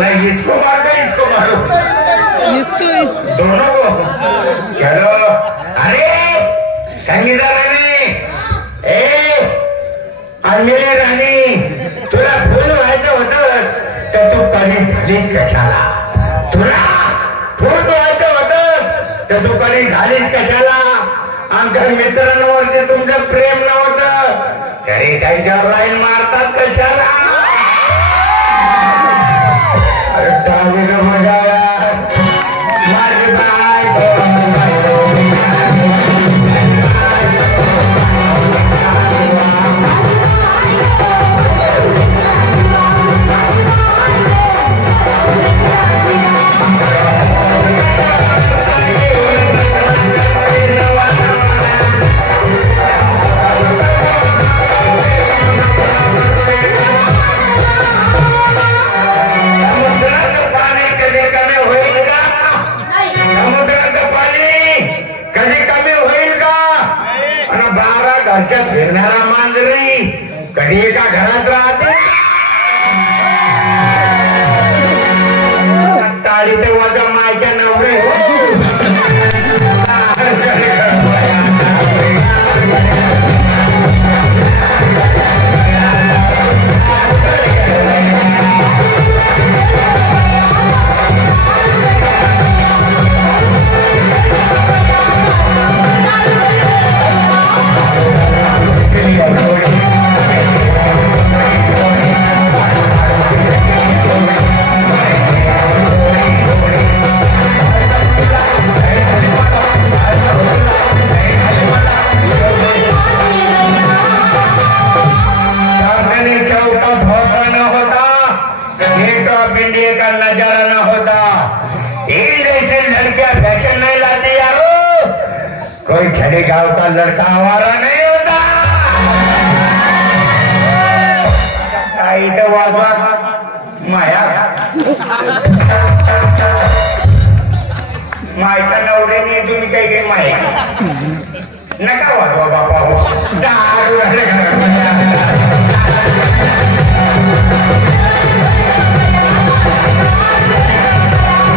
नहीं इसको मार दे, इसको मारो, इसको दोनों को। चलो अरे संगीता राणी, अंजली राणी, तुला फुल व्हायचं होतं तर तू कधी झालीस कशाला? तुला फुल व्हायचं होतं तर तू कधी झालीस कशाला? आमच्या मित्रांवरती तुमचं प्रेम नव्हतं तरी त्यांच्यावर लाईन मारतात कशाला? अरे टाळी ग बजाया, माझी बायको फिरणारा मांजरी कधी एका घरात राहते? टाळी ते वाजा मायच्या नवरे कोई छड़े गांव का लड़का हमारा नहीं होता। इधर वाजवा माया मायच्या नवऱ्याने तुम्ही काही काही माया नका वाजवा बापा दारू